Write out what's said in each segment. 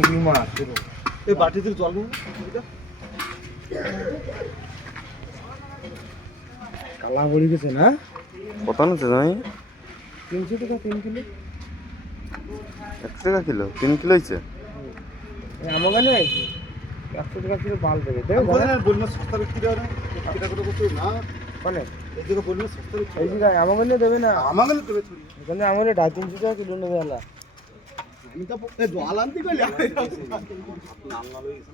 মাছ এই বাটিতে জল নেই কালা পড়ে গেছে না কত নিচ্ছে জামাই? 300 টাকা 3 কিলো 100 টাকা কিলো 3 কিলো হয়েছে। আমার কাছে 100 টাকা কিলো বাল দেবে বলবো সস্তা বিক্রি করে না মানে এই দিকে বলবো সস্তা বিক্রি এই দিকে আমার কাছে দেবে না আমার কাছে দেবে এখানে আমার 250 টাকা কিলো নেবে আলা আমি তো জল আনতে কইলে লাল লাল হয়ে গেছে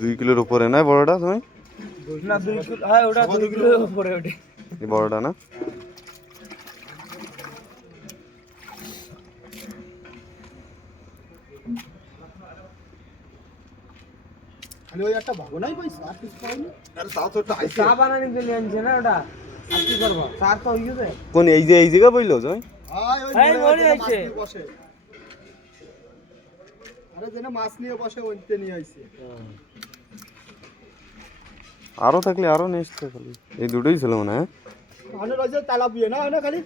2 কিলোর উপরে না বড়টা তুমি? না 2 কিলো হ্যাঁ ওটা 2 কিলোর উপরে ওঠে এই বড়টা না? খালি ওই একটা ভাগনাই পয়সা আর কিছু পাইনি আরে তাও তো একটা চা বানানি কে নিয়ে আনছে না ওটা আর কি করব চার তো হই গেছে কোন এই জায়গা বইলো জয়? হ্যাঁ ওই মরে আইছে বসে আরে যেন মাছ নিয়ে বসে ওইতে নিয়ে আইছে আরো থাকলে আরো নেক্সট খালি এই দুটোই ছিল মনে হয়। আনে রইছে তালা বিয়ে না না খালি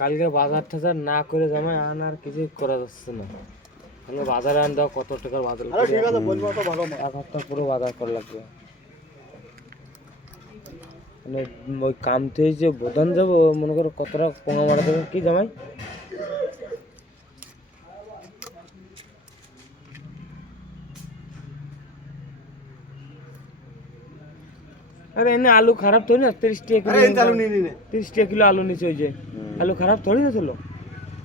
কালকে বাজার টাজার না করে জামাই আর কিছু করা যাচ্ছে না কালকে বাজারে আন দাও কত টাকার বাজার আরে ঠিক আছে বলবো তো ভালো মাছ 1 পুরো বাজার করা লাগবে মানে ওই কাম থেকে যে বোদান যাব মনে করো কত টাকা পোঙা মারা দেবে কি জামাই अरे इन्हें आलू खराब थोड़ी ना 30 টাকা किलो 30 টাকা কিলো আলু নিচে ওই যে আলু খারাপ থোড়ি না ছিল